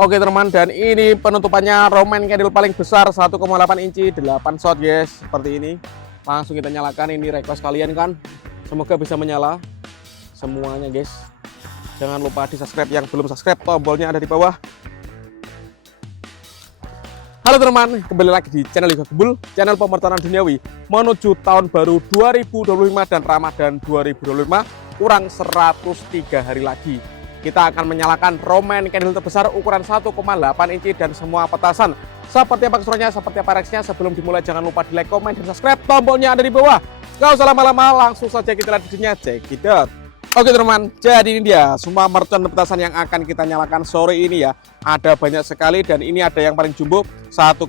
Oke teman, dan ini penutupannya Roman candle paling besar 1,8 inci 8 shot guys, seperti ini. Langsung kita nyalakan, ini request kalian kan, semoga bisa menyala semuanya guys. Jangan lupa di subscribe, yang belum subscribe tombolnya ada di bawah. Halo teman, kembali lagi di channel Liga Gembul, channel pemertanan duniawi menuju tahun baru 2025 dan Ramadan 2025 kurang 103 hari lagi. Kita akan menyalakan Roman candle terbesar ukuran 1,8 inci dan semua petasan. Seperti apa keseruannya, seperti apa reaksinya, sebelum dimulai jangan lupa di like, komen, dan subscribe, tombolnya ada di bawah. Gak usah lama-lama, langsung saja kita lihat videonya, check it out. Oke teman, jadi ini dia semua mercon petasan yang akan kita nyalakan sore ini ya. Ada banyak sekali dan ini ada yang paling jumbo 1,8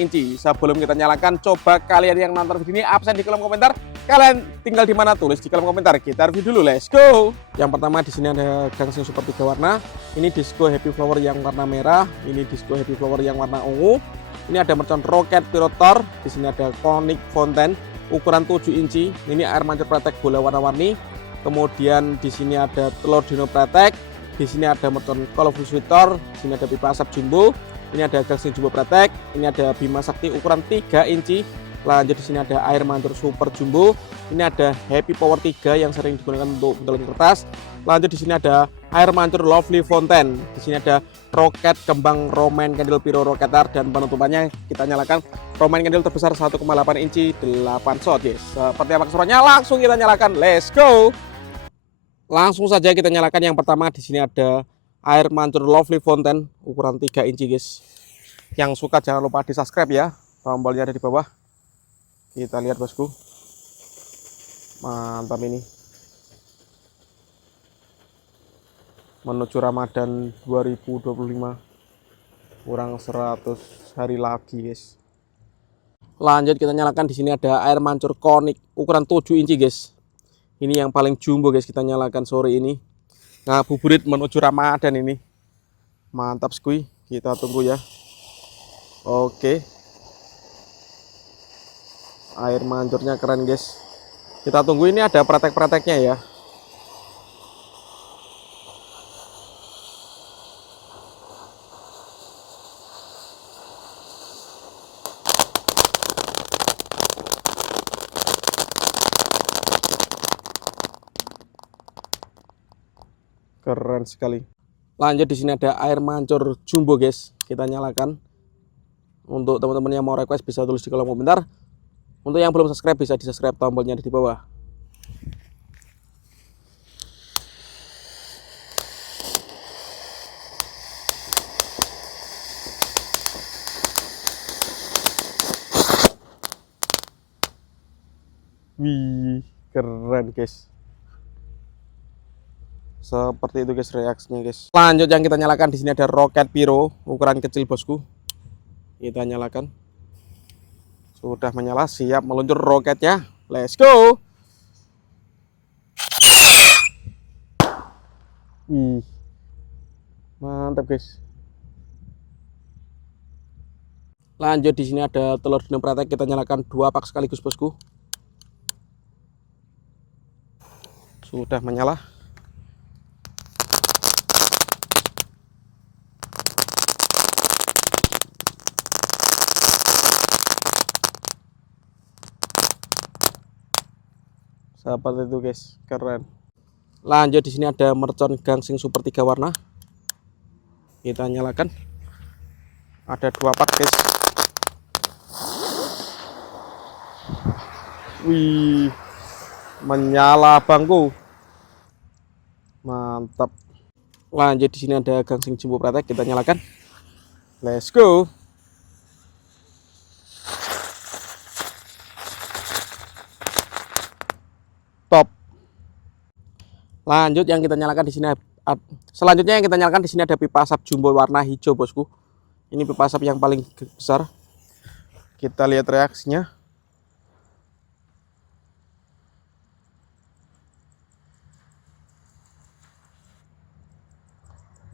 inci. Sebelum kita nyalakan, coba kalian yang nonton video ini absen di kolom komentar. Kalian tinggal di mana, tulis di kolom komentar. Kita review dulu, let's go. Yang pertama di sini ada gangsing super 3 warna. Ini disco happy flower yang warna merah, ini disco happy flower yang warna ungu. Ini ada mercon roket pirotor. Di sini ada conic fountain ukuran 7 inci. Ini air mancur pretek bola warna-warni. Kemudian di sini ada telur dino pretek, di sini ada mercon colorful sweater, di sini ada pipa asap jumbo, ini ada gangsing jumbo pretek, ini ada Bima Sakti ukuran 3 inci. Lanjut di sini ada air mancur super jumbo, ini ada Happy Power 3 yang sering digunakan untuk buntelan kertas. Lanjut di sini ada air mancur Lovely Fountain, di sini ada roket kembang Roman candle piro roketar, dan penutupannya kita nyalakan Roman candle terbesar 1,8 inci 8 shot guys. Seperti apa keseruannya, langsung kita nyalakan, let's go. Langsung saja kita nyalakan. Yang pertama di sini ada air mancur Lovely Fountain ukuran 3 inci guys. Yang suka jangan lupa di subscribe ya, tombolnya ada di bawah. Kita lihat bosku, mantap ini. Menuju Ramadan 2025 kurang 100 hari lagi guys. Lanjut kita nyalakan, di sini ada air mancur conic ukuran 7 inci guys. Ini yang paling jumbo guys, kita nyalakan sore ini. Ngabuburit menuju Ramadan ini. Mantap skuy, kita tunggu ya. Oke. Air mancurnya keren guys. Kita tunggu, ini ada pretek-preteknya ya. Keren sekali. Lanjut di sini ada air mancur jumbo guys. Kita nyalakan. Untuk teman-teman yang mau request bisa tulis di kolom komentar. Untuk yang belum subscribe bisa di subscribe, tombolnya ada di bawah. Wih, keren guys. Seperti itu guys reaksinya guys. Lanjut yang kita nyalakan, di sini ada roket piro ukuran kecil bosku. Kita nyalakan. Sudah menyala, siap meluncur roketnya. Let's go. Wih, mantap guys. Lanjut di sini ada telur dino pretek, kita nyalakan 2 pak sekaligus bosku. Sudah menyala. Seperti itu guys, keren. Lanjut di sini ada mercon gangsing super 3 warna. Kita nyalakan. Ada 2 pak guys. Wih, menyala bangku. Mantap. Lanjut di sini ada gangsing jumbo pretek, kita nyalakan. Let's go. Top. Lanjut yang kita nyalakan di sini, selanjutnya yang kita nyalakan di sini ada pipa asap jumbo warna hijau bosku. Ini pipa asap yang paling besar. Kita lihat reaksinya.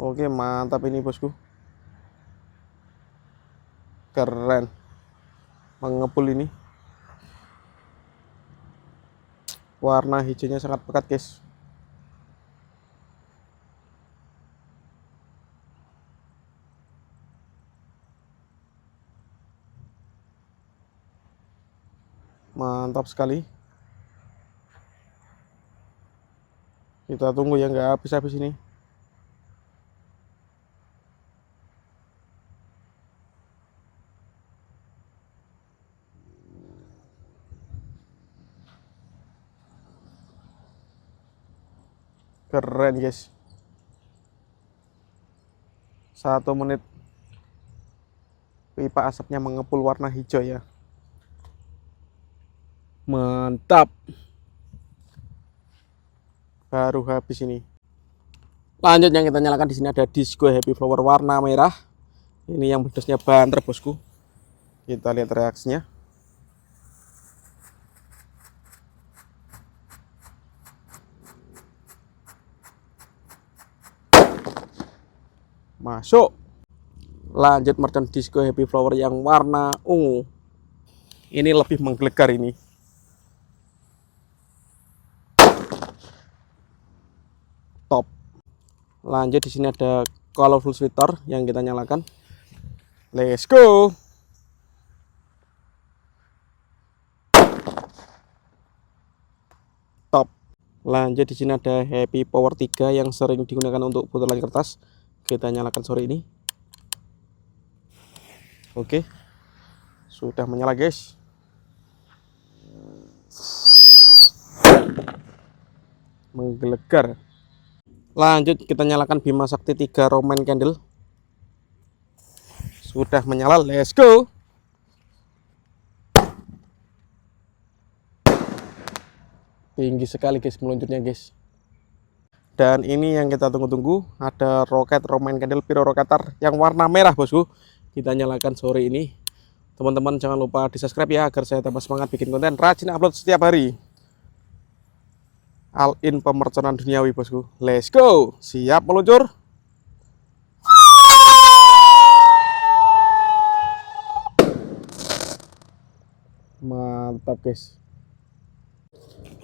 Oke, mantap ini bosku. Keren. Mengepul ini. Warna hijaunya sangat pekat guys. Mantap sekali. Kita tunggu ya, nggak habis-habis ini. Keren guys. 1 menit pipa asapnya mengepul warna hijau ya. Mantap. Baru habis ini. Lanjut yang kita nyalakan di sini ada disco happy flower warna merah. Ini yang pedasnya banter bosku. Kita lihat reaksinya. Masuk. Lanjut merchant disco happy flower yang warna ungu. Ini lebih menggelegar ini. Top. Lanjut di sini ada colorful sweater yang kita nyalakan. Let's go. Top. Lanjut di sini ada happy power 3 yang sering digunakan untuk botolan kertas. Kita nyalakan sore ini. Oke. Sudah menyala guys. Menggelegar. Lanjut kita nyalakan Bima Sakti 3 Roman Candle. Sudah menyala, let's go. Tinggi sekali guys meluncurnya guys. Dan ini yang kita tunggu-tunggu, ada roket Roman Candle Pyro Roketer yang warna merah bosku. Kita nyalakan sore ini. Teman-teman jangan lupa di subscribe ya, agar saya tambah semangat bikin konten, rajin upload setiap hari. All in pemerconan duniawi bosku. Let's go. Siap meluncur. Mantap guys.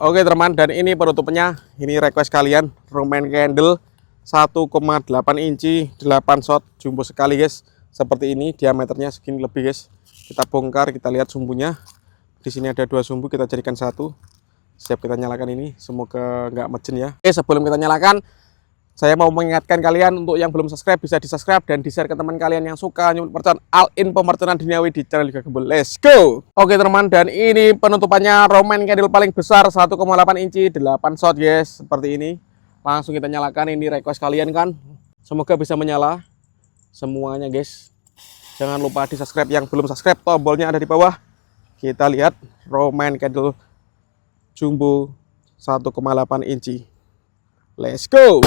Oke teman, dan ini penutupnya. Ini request kalian, Roman Candle 1,8 inci 8 shot jumbo sekali guys. Seperti ini, diameternya segini lebih guys. Kita bongkar, kita lihat sumbunya. Di sini ada 2 sumbu, kita jadikan 1. Siap kita nyalakan ini, semoga nggak mejen ya. Oke, sebelum kita nyalakan, saya mau mengingatkan kalian untuk yang belum subscribe bisa di subscribe dan di share ke teman kalian yang suka nyulut mercon all in pemerconan duniawi di channel Liga Gembul. Let's go. Oke teman, dan ini penutupannya Roman Candle paling besar 1,8 inci 8 shot guys, seperti ini. Langsung kita nyalakan, ini request kalian kan. Semoga bisa menyala semuanya guys. Jangan lupa di subscribe yang belum subscribe, tombolnya ada di bawah. Kita lihat Roman Candle jumbo 1,8 inci. Let's go.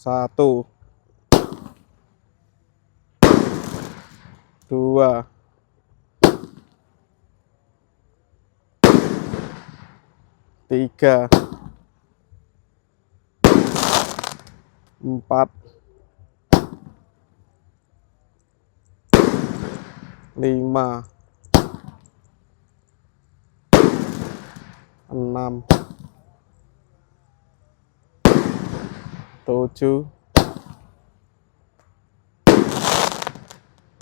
Satu, 2, 3, 4, 5, 6, 7,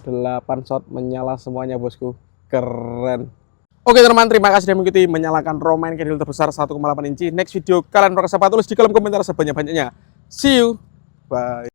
8 shot menyala semuanya bosku. Keren. Oke teman, terima kasih sudah mengikuti menyalakan Roman Candle terbesar 1,8 inci. Next video kalian merasa apa, tulis di kolom komentar sebanyak-banyaknya. See you. Bye.